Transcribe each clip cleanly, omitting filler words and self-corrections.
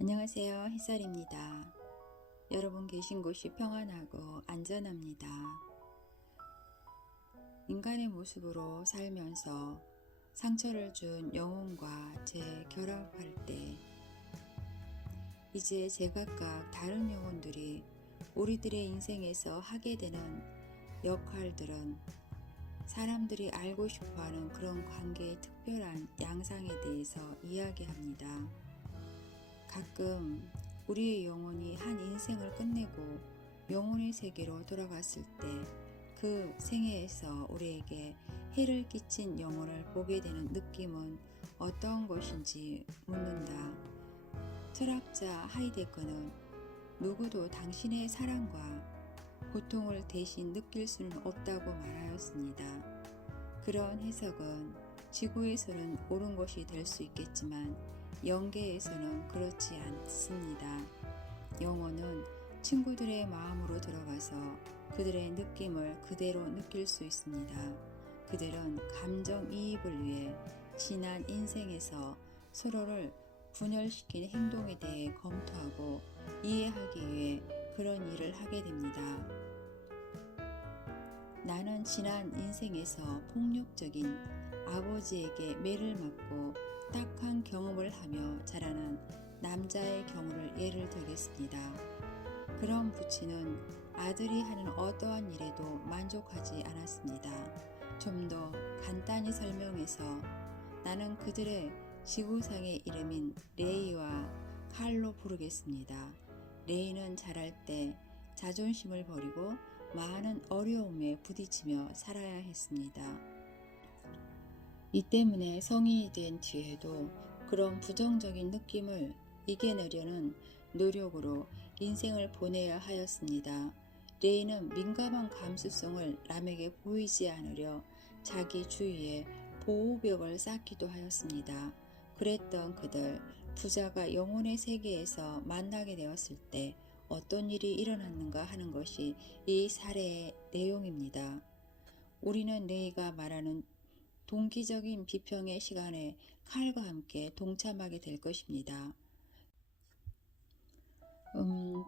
안녕하세요. 햇살입니다. 여러분 계신 곳이 평안하고 안전합니다. 인간의 모습으로 살면서 상처를 준 영혼과 재결합할 때 이제 제각각 다른 영혼들이 우리들의 인생에서 하게 되는 역할들은 사람들이 알고 싶어하는 그런 관계의 특별한 양상에 대해서 이야기합니다. 가끔 우리의 영혼이 한 인생을 끝내고 영혼의 세계로 돌아갔을 때 그 생애에서 우리에게 해를 끼친 영혼을 보게 되는 느낌은 어떤 것인지 묻는다. 철학자 하이데거는 누구도 당신의 사랑과 고통을 대신 느낄 수는 없다고 말하였습니다. 그런 해석은 지구에서는 옳은 것이 될 수 있겠지만 영계에서는 그렇지 않습니다. 영혼은 친구들의 마음으로 들어가서 그들의 느낌을 그대로 느낄 수 있습니다. 그들은 감정이입을 위해 지난 인생에서 서로를 분열시킨 행동에 대해 검토하고 이해하기 위해 그런 일을 하게 됩니다. 나는 지난 인생에서 폭력적인 아버지에게 매를 맞고 딱한 경험을 하며 자라난 남자의 경우를 예를 들겠습니다. 그런 부친은 아들이 하는 어떠한 일에도 만족하지 않았습니다. 좀 더 간단히 설명해서 나는 그들의 지구상의 이름인 레이와 칼로 부르겠습니다. 레이는 자랄 때 자존심을 버리고 많은 어려움에 부딪히며 살아야 했습니다. 이 때문에 성인이 된 뒤에도 그런 부정적인 느낌을 이겨내려는 노력으로 인생을 보내야 하였습니다. 레이는 민감한 감수성을 남에게 보이지 않으려 자기 주위에 보호벽을 쌓기도 하였습니다. 그랬던 그들, 부자가 영혼의 세계에서 만나게 되었을 때 어떤 일이 일어났는가 하는 것이 이 사례의 내용입니다. 우리는 레이가 말하는 동기적인 비평의 시간에 칼과 함께 동참하게 될 것입니다.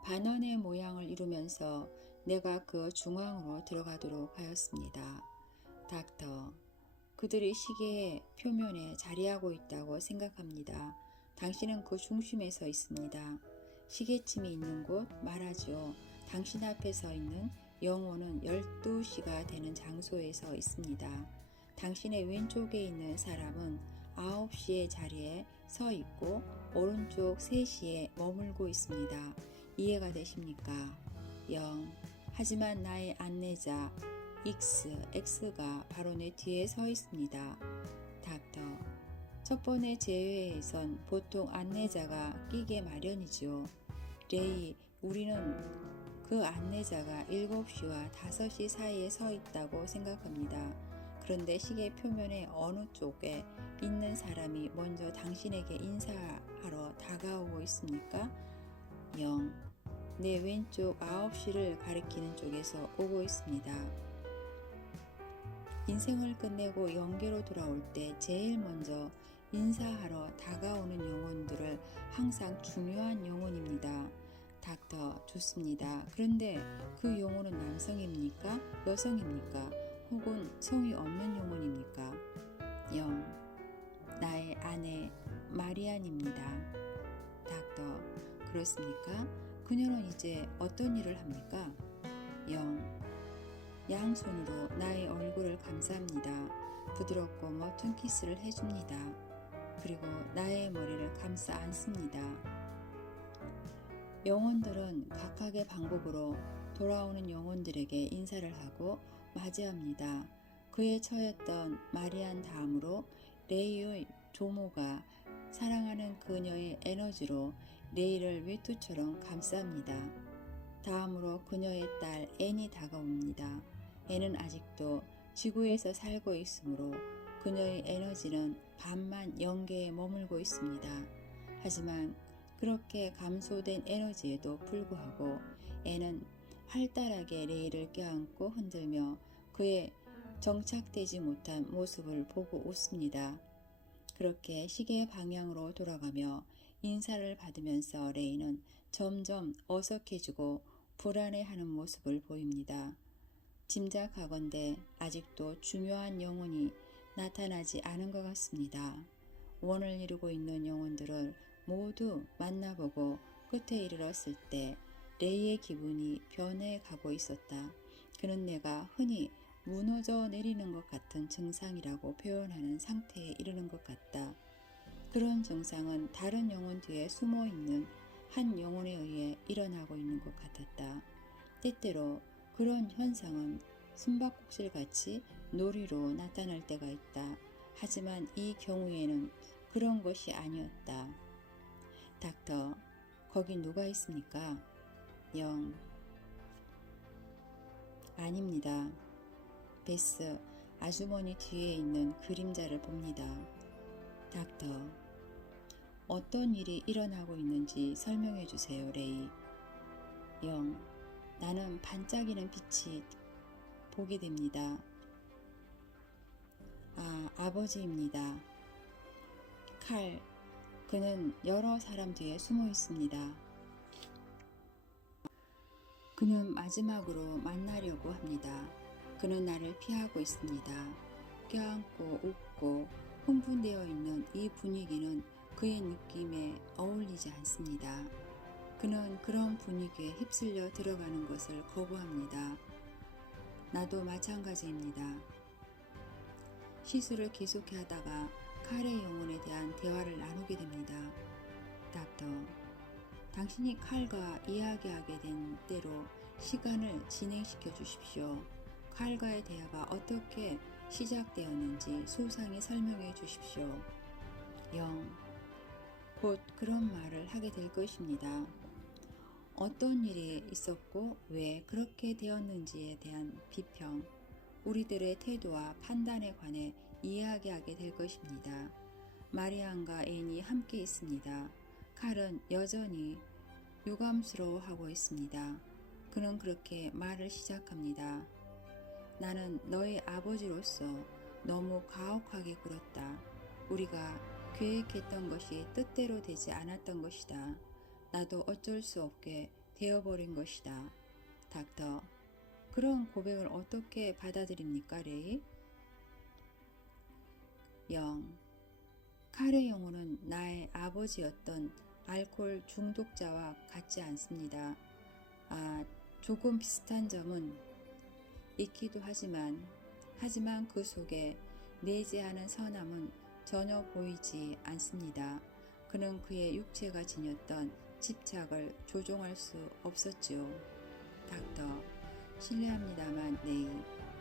반원의 모양을 이루면서 내가 그 중앙으로 들어가도록 하였습니다. 닥터, 그들이 시계의 표면에 자리하고 있다고 생각합니다. 당신은 그 중심에 서 있습니다. 시계침이 있는 곳 말하죠. 당신 앞에 서 있는 영혼은 12시가 되는 장소에 서 있습니다. 당신의 왼쪽에 있는 사람은 9시의 자리에 서 있고 오른쪽 3시에 머물고 있습니다. 이해가 되십니까? 0. 하지만 나의 안내자 X가 바로 내 뒤에 서 있습니다. 닥터. 첫 번의 제외에선 보통 안내자가 끼게 마련이죠. 레이, 우리는 그 안내자가 7시와 5시 사이에 서 있다고 생각합니다. 그런데 시계 표면의 어느 쪽에 있는 사람이 먼저 당신에게 인사하러 다가오고 있습니까? 0. 내 왼쪽 9시를 가리키는 쪽에서 오고 있습니다. 인생을 끝내고 영계로 돌아올 때 제일 먼저 인사하러 다가오는 영혼들을 항상 중요한 영혼입니다. 닥터, 좋습니다. 그런데 그 영혼은 남성입니까? 여성입니까? 혹은 성이 없는 영혼입니까? 0. 나의 아내 마리안입니다. 닥터, 그렇습니까? 그녀는 이제 어떤 일을 합니까? 0. 양손으로 나의 얼굴을 감쌉니다. 부드럽고 멋진 키스를 해줍니다. 그리고 나의 머리를 감싸 안습니다. 영혼들은 각각의 방법으로 돌아오는 영혼들에게 인사를 하고 맞이합니다. 그에 처했던 마리안 다음으로 레이의 조모가 사랑하는 그녀의 에너지로 레이를 외투처럼 감쌉니다. 다음으로 그녀의 딸 앤이 다가옵니다. 앤은 아직도 지구에서 살고 있으므로 그녀의 에너지는 반만 영계에 머물고 있습니다. 하지만 그렇게 감소된 에너지에도 불구하고 앤은 활달하게 레이를 껴안고 흔들며 그의 정착되지 못한 모습을 보고 웃습니다. 그렇게 시계의 방향으로 돌아가며 인사를 받으면서 레이는 점점 어색해지고 불안해하는 모습을 보입니다. 짐작하건대 아직도 중요한 영혼이 나타나지 않은 것 같습니다. 원을 이루고 있는 영혼들을 모두 만나보고 끝에 이르렀을 때 레이의 기분이 변해가고 있었다. 그는 내가 흔히 무너져 내리는 것 같은 증상이라고 표현하는 상태에 이르는 것 같다. 그런 증상은 다른 영혼 뒤에 숨어 있는 한 영혼에 의해 일어나고 있는 것 같았다. 때때로 그런 현상은 숨바꼭질같이 놀이로 나타날 때가 있다. 하지만 이 경우에는 그런 것이 아니었다. 닥터, 거기 누가 있습니까? 영. 아닙니다. 베스, 아주머니 뒤에 있는 그림자를 봅니다. 닥터, 어떤 일이 일어나고 있는지 설명해 주세요, 레이. 영. 나는 반짝이는 빛이 보게 됩니다. 아, 아버지입니다. 칼, 그는 여러 사람 뒤에 숨어 있습니다. 그는 마지막으로 만나려고 합니다. 그는 나를 피하고 있습니다. 껴안고 웃고 흥분되어 있는 이 분위기는 그의 느낌에 어울리지 않습니다. 그는 그런 분위기에 휩쓸려 들어가는 것을 거부합니다. 나도 마찬가지입니다. 시술을 계속해 하다가 칼의 영혼에 대한 대화를 나누게 됩니다. 닥터, 당신이 칼과 이야기하게 된 대로 시간을 진행시켜 주십시오. 칼과의 대화가 어떻게 시작되었는지 소상히 설명해 주십시오. 영, 곧 그런 말을 하게 될 것입니다. 어떤 일이 있었고 왜 그렇게 되었는지에 대한 비평, 우리들의 태도와 판단에 관해 이야기하게 될 것입니다. 마리안과 앤이 함께 있습니다. 칼은 여전히 유감스러워하고 있습니다. 그는 그렇게 말을 시작합니다. 나는 너의 아버지로서 너무 가혹하게 굴었다. 우리가 계획했던 것이 뜻대로 되지 않았던 것이다. 나도 어쩔 수 없게 되어버린 것이다. 닥터, 그런 고백을 어떻게 받아들입니까, 레이? 영, 칼의 영혼은 나의 아버지였던 알코올 중독자와 같지 않습니다. 아, 조금 비슷한 점은 있기도 하지만 그 속에 내재하는 선함은 전혀 보이지 않습니다. 그는 그의 육체가 지녔던 집착을 조종할 수 없었지요. 닥터, 실례합니다만 레이,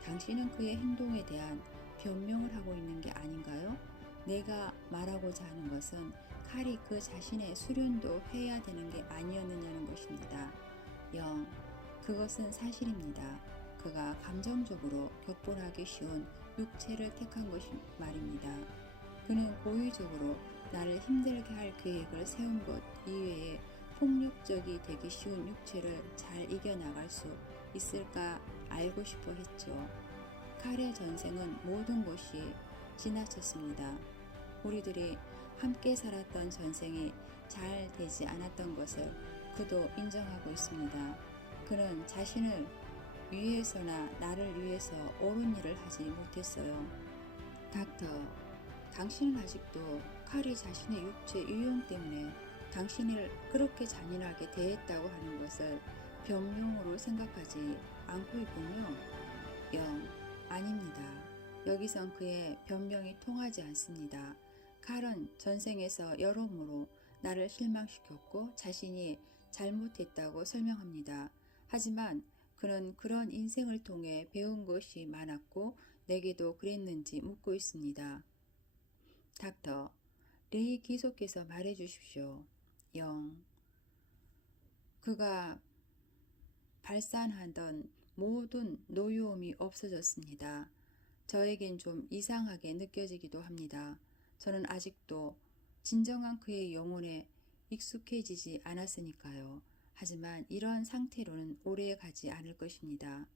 당신은 그의 행동에 대한 변명을 하고 있는 게 아닌가요? 내가 말하고자 하는 것은 칼이 그 자신의 수련도 해야 되는 게 아니었느냐는 것입니다. 영, 그것은 사실입니다. 그가 감정적으로 격분하기 쉬운 육체를 택한 것이 말입니다. 그는 고의적으로 나를 힘들게 할 계획을 세운 것 이외에 폭력적이 되기 쉬운 육체를 잘 이겨나갈 수 있을까 알고 싶어 했죠. 칼의 전생은 모든 것이 지나쳤습니다. 우리들이 함께 살았던 전생이 잘 되지 않았던 것을 그도 인정하고 있습니다. 그는 자신을 위해서나 나를 위해서 옳은 일을 하지 못했어요. 닥터, 당신은 아직도 칼이 자신의 육체 유용 때문에 당신을 그렇게 잔인하게 대했다고 하는 것을 변명으로 생각하지 않고 있군요. 영, 아닙니다. 여기선 그의 변명이 통하지 않습니다. 칼은 전생에서 여러모로 나를 실망시켰고 자신이 잘못했다고 설명합니다. 하지만 그는 그런 인생을 통해 배운 것이 많았고 내게도 그랬는지 묻고 있습니다. 닥터, 레이 계속해서 말해 주십시오. 영, 그가 발산하던 모든 노여움이 없어졌습니다. 저에겐 좀 이상하게 느껴지기도 합니다. 저는 아직도 진정한 그의 영혼에 익숙해지지 않았으니까요. 하지만 이런 상태로는 오래 가지 않을 것입니다.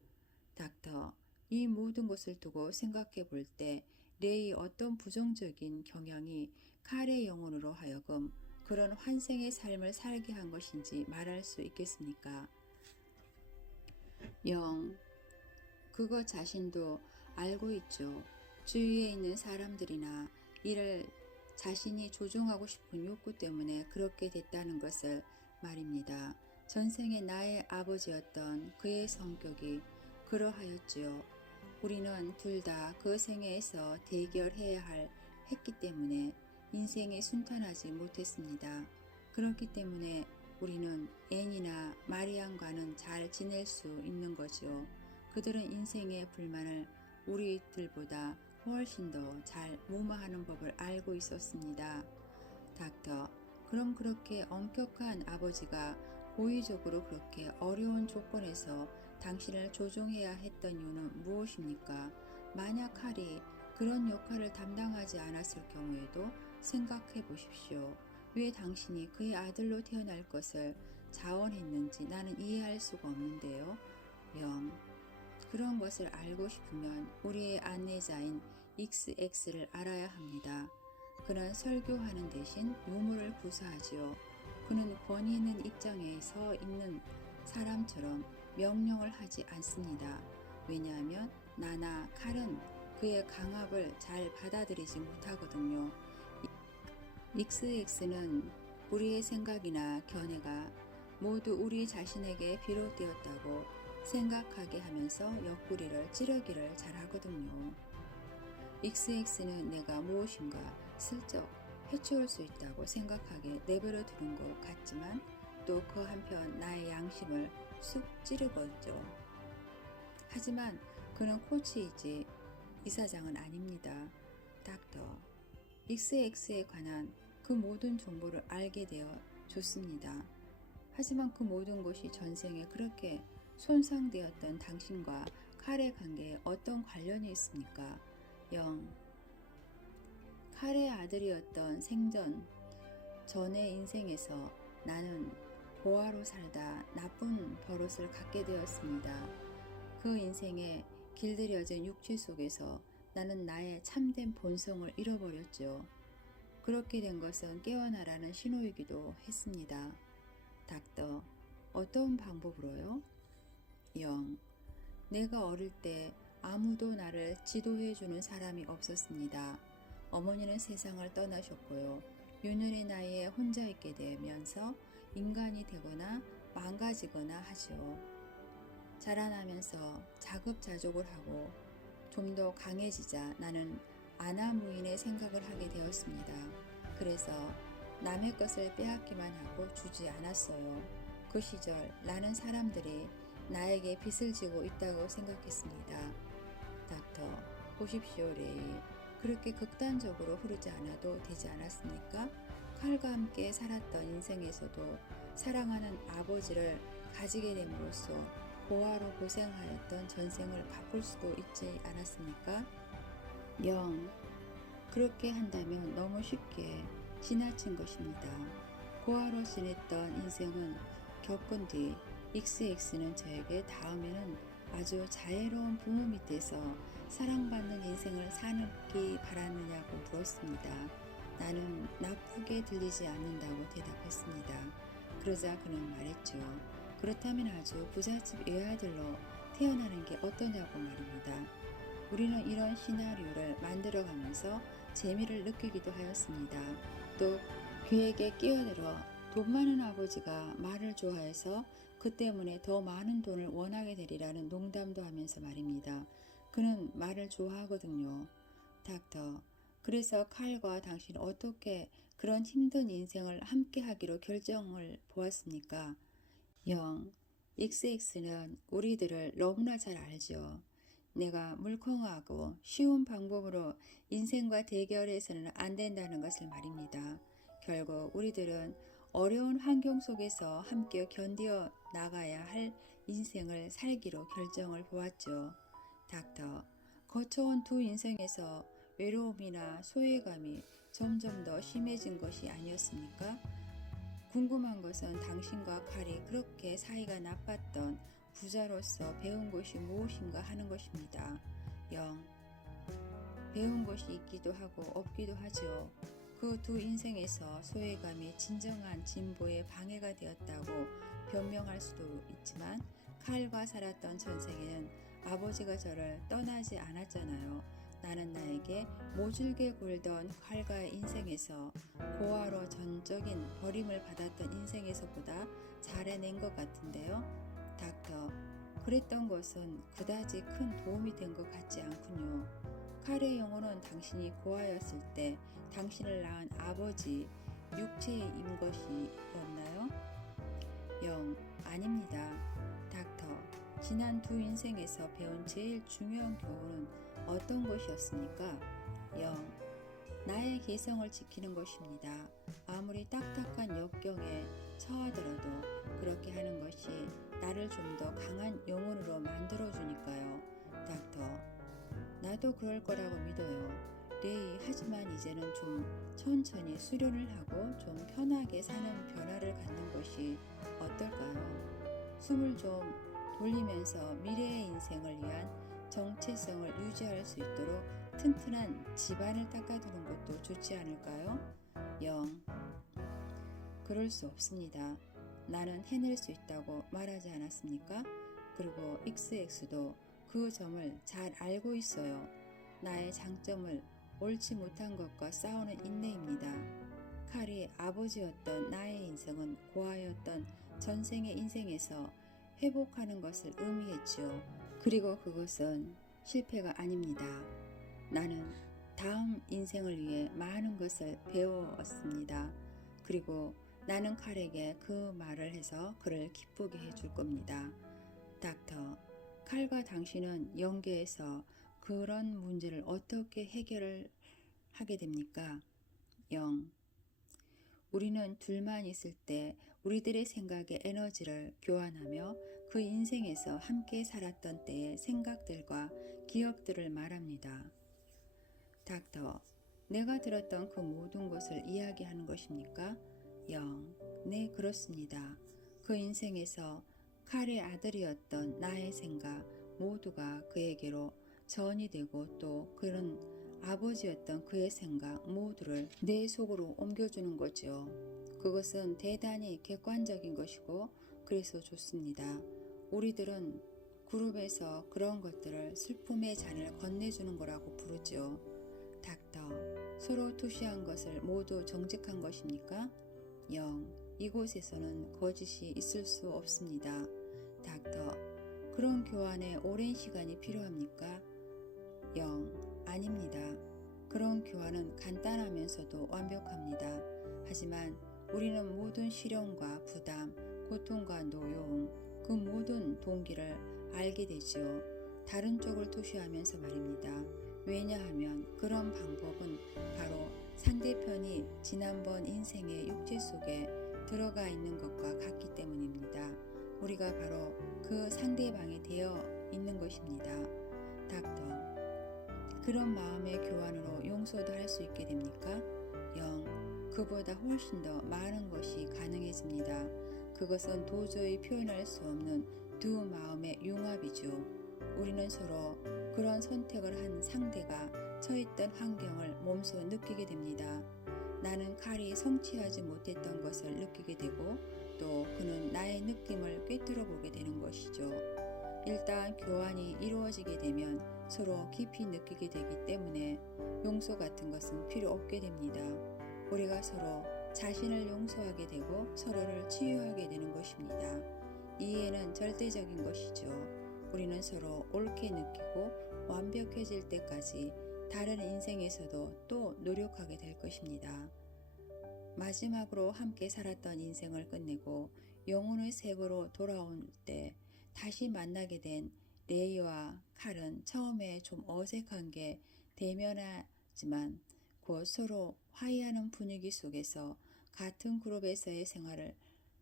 닥터, 이 모든 것을 두고 생각해 볼 때 레이의 어떤 부정적인 경향이 칼의 영혼으로 하여금 그런 환생의 삶을 살게 한 것인지 말할 수 있겠습니까? 영, 그것 자신도 알고 있죠. 주위에 있는 사람들이나 이를 자신이 조종하고 싶은 욕구 때문에 그렇게 됐다는 것을 말입니다. 전생에 나의 아버지였던 그의 성격이 그러하였지요. 우리는 둘 다 그 생애에서 대결해야 했기 때문에 인생이 순탄하지 못했습니다. 그렇기 때문에 우리는 앤이나 마리안과는 잘 지낼 수 있는 거죠. 그들은 인생의 불만을 우리들보다 훨씬 더 잘 무마하는 법을 알고 있었습니다. 닥터, 그럼 그렇게 엄격한 아버지가 고의적으로 그렇게 어려운 조건에서 당신을 조종해야 했던 이유는 무엇입니까? 만약 칼이 그런 역할을 담당하지 않았을 경우에도 생각해 보십시오. 왜 당신이 그의 아들로 태어날 것을 자원했는지 나는 이해할 수가 없는데요. 영, 그런 것을 알고 싶으면 우리의 안내자인 XX를 알아야 합니다. 그는 설교하는 대신 유물을 구사하지요. 그는 권위 있는 입장에 서 있는 사람처럼 명령을 하지 않습니다. 왜냐하면 나나 칼은 그의 강압을 잘 받아들이지 못하거든요. XX는 우리의 생각이나 견해가 모두 우리 자신에게 비롯되었다고 생각하게 하면서 옆구리를 찌르기를 잘하거든요. XX는 내가 무엇인가 슬쩍 해치울 수 있다고 생각하게 내버려 두는 것 같지만 또 그 한편 나의 양심을 쑥 찌르거든요. 하지만 그는 코치이지 이사장은 아닙니다. 닥터, XX에 관한 그 모든 정보를 알게 되어 좋습니다. 하지만 그 모든 것이 전생에 그렇게 손상되었던 당신과 칼의 관계에 어떤 관련이 있습니까? 영, 칼의 아들이었던 생전 전의 인생에서 나는 고아로 살다 나쁜 버릇을 갖게 되었습니다. 그 인생에 길들여진 육체 속에서 나는 나의 참된 본성을 잃어버렸죠. 그렇게 된 것은 깨어나라는 신호이기도 했습니다. 닥터, 어떤 방법으로요? 영, 내가 어릴 때 아무도 나를 지도해주는 사람이 없었습니다. 어머니는 세상을 떠나셨고요. 유년의 나이에 혼자 있게 되면서 인간이 되거나 망가지거나 하죠. 자라나면서 자급자족을 하고 좀 더 강해지자 나는 아나무인의 생각을 하게 되었습니다. 그래서 남의 것을 빼앗기만 하고 주지 않았어요. 그 시절 나는 사람들이 나에게 빚을 지고 있다고 생각했습니다. 닥터, 보십시오, 레이. 그렇게 극단적으로 흐르지 않아도 되지 않았습니까? 칼과 함께 살았던 인생에서도 사랑하는 아버지를 가지게 됨으로써 고아로 고생하였던 전생을 바꿀 수도 있지 않았습니까? 영, 그렇게 한다면 너무 쉽게 지나친 것입니다. 고아로 지냈던 인생은 겪은 뒤 XX는 저에게 다음에는 아주 자애로운 부모 밑에서 사랑받는 인생을 사기 바라느냐고 물었습니다. 나는 나쁘게 들리지 않는다고 대답했습니다. 그러자 그는 말했죠. 그렇다면 아주 부잣집 외아들로 태어나는 게 어떠냐고 말입니다. 우리는 이런 시나리오를 만들어가면서 재미를 느끼기도 하였습니다. 또 계획에 끼어들어 돈 많은 아버지가 말을 좋아해서 그 때문에 더 많은 돈을 원하게 되리라는 농담도 하면서 말입니다. 그는 말을 좋아하거든요. 닥터, 그래서 칼과 당신은 어떻게 그런 힘든 인생을 함께 하기로 결정을 보았습니까? 영, XX는 우리들을 너무나 잘 알죠. 내가 물컹하고 쉬운 방법으로 인생과 대결해서는 안 된다는 것을 말입니다. 결국 우리들은 어려운 환경 속에서 함께 견디어 나가야 할 인생을 살기로 결정을 보았죠. 닥터, 거쳐온 두 인생에서 외로움이나 소외감이 점점 더 심해진 것이 아니었습니까? 궁금한 것은 당신과 칼이 그렇게 사이가 나빴던 부자로서 배운 것이 무엇인가 하는 것입니다. 영, 배운 것이 있기도 하고 없기도 하죠. 그 그 두 인생에서 소외감이 진정한 진보에 방해가 되었다고 변명할 수도 있지만 칼과 살았던 전생에는 아버지가 저를 떠나지 않았잖아요. 나는 나에게 모질게 굴던 칼과의 인생에서 고아로 전적인 버림을 받았던 인생에서보다 잘해낸 것 같은데요. 닥터, 그랬던 것은 그다지 큰 도움이 된 것 같지 않군요. 칼의 영혼은 당신이 고아였을 때 당신을 낳은 아버지 육체인 것이었나요? 영, 아닙니다. 닥터, 지난 두 인생에서 배운 제일 중요한 교훈은 어떤 것이었습니까? 영, 나의 개성을 지키는 것입니다. 아무리 딱딱한 역경에 처하더라도 그렇게 하는 것이 나를 좀 더 강한 영혼으로 만들어주니까요. 닥터, 나도 그럴 거라고 믿어요. 레이, 하지만 이제는 좀 천천히 수련을 하고 좀 편하게 사는 변화를 갖는 것이 어떨까요? 숨을 좀 돌리면서 미래의 인생을 위한 정체성을 유지할 수 있도록 튼튼한 집안을 닦아두는 것도 좋지 않을까요? 영, 그럴 수 없습니다. 나는 해낼 수 있다고 말하지 않았습니까? 그리고 XX도 그 점을 잘 알고 있어요. 나의 장점을 옳지 못한 것과 싸우는 인내입니다. 칼이 아버지였던 나의 인생은 고아였던 전생의 인생에서 회복하는 것을 의미했지요. 그리고 그것은 실패가 아닙니다. 나는 다음 인생을 위해 많은 것을 배웠습니다. 그리고 나는 칼에게 그 말을 해서 그를 기쁘게 해줄 겁니다. 닥터, 칼과 당신은 연계해서 그런 문제를 어떻게 해결을 하게 됩니까? 영, 우리는 둘만 있을 때 우리들의 생각의 에너지를 교환하며 그 인생에서 함께 살았던 때의 생각들과 기억들을 말합니다. 닥터, 내가 들었던 그 모든 것을 이야기하는 것입니까? 영, 네, 그렇습니다. 그 인생에서 칼의 아들이었던 나의 생각 모두가 그에게로 전이 되고 또 그런 아버지였던 그의 생각 모두를 내 속으로 옮겨주는 거죠. 그것은 대단히 객관적인 것이고 그래서 좋습니다. 우리들은 그룹에서 그런 것들을 슬픔의 잔을 건네주는 거라고 부르죠. 닥터, 서로 투시한 것을 모두 정직한 것입니까? 영, 이곳에서는 거짓이 있을 수 없습니다. 닥터, 그런 교환에 오랜 시간이 필요합니까? 영, 아닙니다. 그런 교환은 간단하면서도 완벽합니다. 하지만 우리는 모든 시련과 부담, 고통과 노여움, 그 모든 동기를 알게 되지요. 다른 쪽을 투시하면서 말입니다. 왜냐하면 그런 방법은 바로 상대편이 지난번 인생의 육체 속에 들어가 있는 것과 같기 때문입니다. 우리가 바로 그 상대방이 되어 있는 것입니다. 닥터, 그런 마음의 교환으로 용서도 할 수 있게 됩니까? 영, 그보다 훨씬 더 많은 것이 가능해집니다. 그것은 도저히 표현할 수 없는 두 마음의 융합이죠. 우리는 서로 그런 선택을 한 상대가 처했던 환경을 몸소 느끼게 됩니다. 나는 칼이 성취하지 못했던 것을 느끼게 되고 또 그는 나의 느낌을 꿰뚫어 보게 되는 것이죠. 일단 교환이 이루어지게 되면 서로 깊이 느끼게 되기 때문에 용서 같은 것은 필요 없게 됩니다. 우리가 서로 자신을 용서하게 되고 서로를 치유하게 되는 것입니다. 이해는 절대적인 것이죠. 우리는 서로 옳게 느끼고 완벽해질 때까지 다른 인생에서도 또 노력하게 될 것입니다. 마지막으로 함께 살았던 인생을 끝내고 영혼의 세계로 돌아올 때 다시 만나게 된 레이와 칼은 처음에 좀 어색한 게 대면하지만 곧 서로 화해하는 분위기 속에서 같은 그룹에서의 생활을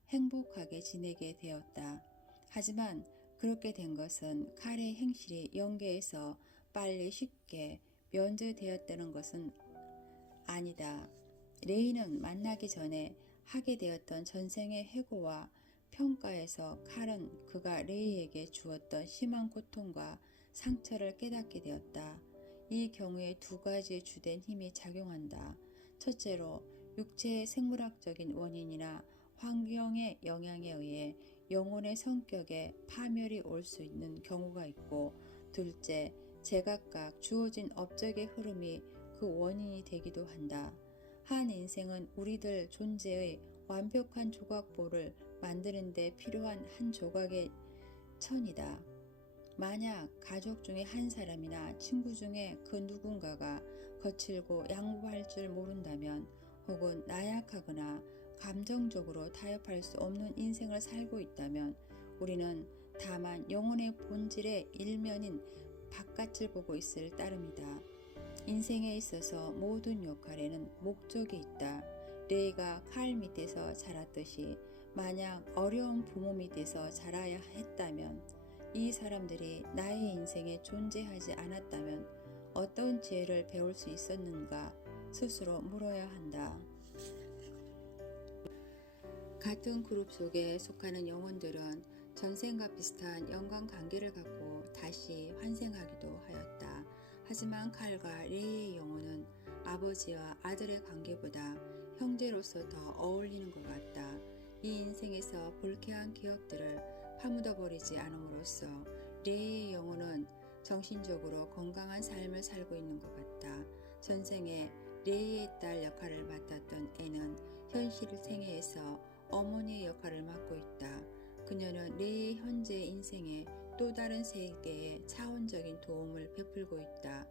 행복하게 지내게 되었다. 하지만 그렇게 된 것은 칼의 행실이 연계해서 빨리 쉽게 면제되었다는 것은 아니다. 레이는 만나기 전에 하게 되었던 전생의 해고와 평가에서 칼은 그가 레이에게 주었던 심한 고통과 상처를 깨닫게 되었다. 이 경우에 두 가지의 주된 힘이 작용한다. 첫째로 육체의 생물학적인 원인이나 환경의 영향에 의해 영혼의 성격에 파멸이 올 수 있는 경우가 있고, 둘째, 제각각 주어진 업적의 흐름이 그 원인이 되기도 한다. 한 인생은 우리들 존재의 완벽한 조각보를 만드는 데 필요한 한 조각의 천이다. 만약 가족 중에 한 사람이나 친구 중에 그 누군가가 거칠고 양보할 줄 모른다면, 혹은 나약하거나 감정적으로 타협할 수 없는 인생을 살고 있다면, 우리는 다만 영혼의 본질의 일면인 바깥을 보고 있을 따름이다. 인생에 있어서 모든 역할에는 목적이 있다. 레이가 칼 밑에서 자랐듯이, 만약 어려운 부모 밑에서 자라야 했다면, 이 사람들이 나의 인생에 존재하지 않았다면 어떤 지혜를 배울 수 있었는가 스스로 물어야 한다. 같은 그룹 속에 속하는 영혼들은 전생과 비슷한 연관관계를 갖고 다시 환생하기도 하였다. 하지만 칼과 레이의 영혼은 아버지와 아들의 관계보다 형제로서 더 어울리는 것 같다. 이 인생에서 불쾌한 기억들을 파묻어버리지 않음으로써 레이의 영혼은 정신적으로 건강한 삶을 살고 있는 것 같다. 전생에 레이의 딸 역할을 맡았던 애는 현실 생애에서 어머니의 역할을 맡고 있다. 그녀는 레이의 현재 인생에 또 다른 세계에 차원적인 도움을 베풀고 있다.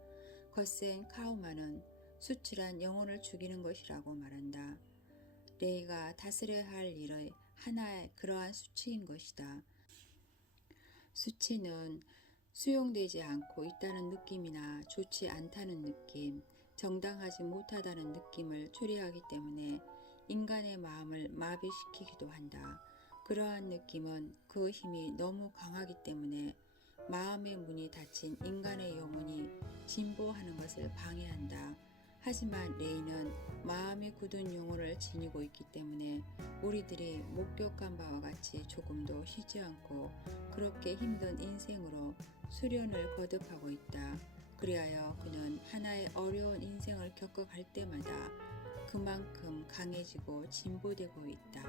거센 카우마는 수출한 영혼을 죽이는 것이라고 말한다. 레이가 다스려야 할 일의 하나의 그러한 수치인 것이다. 수치는 수용되지 않고 있다는 느낌이나 좋지 않다는 느낌, 정당하지 못하다는 느낌을 초래하기 때문에 인간의 마음을 마비시키기도 한다. 그러한 느낌은 그 힘이 너무 강하기 때문에 마음의 문이 닫힌 인간의 영혼이 진보하는 것을 방해한다. 하지만 레이는 마음이 굳은 영혼을 지니고 있기 때문에 우리들이 목격한 바와 같이 조금도 쉬지 않고 그렇게 힘든 인생으로 수련을 거듭하고 있다. 그리하여 그는 하나의 어려운 인생을 겪어갈 때마다 그만큼 강해지고 진보되고 있다.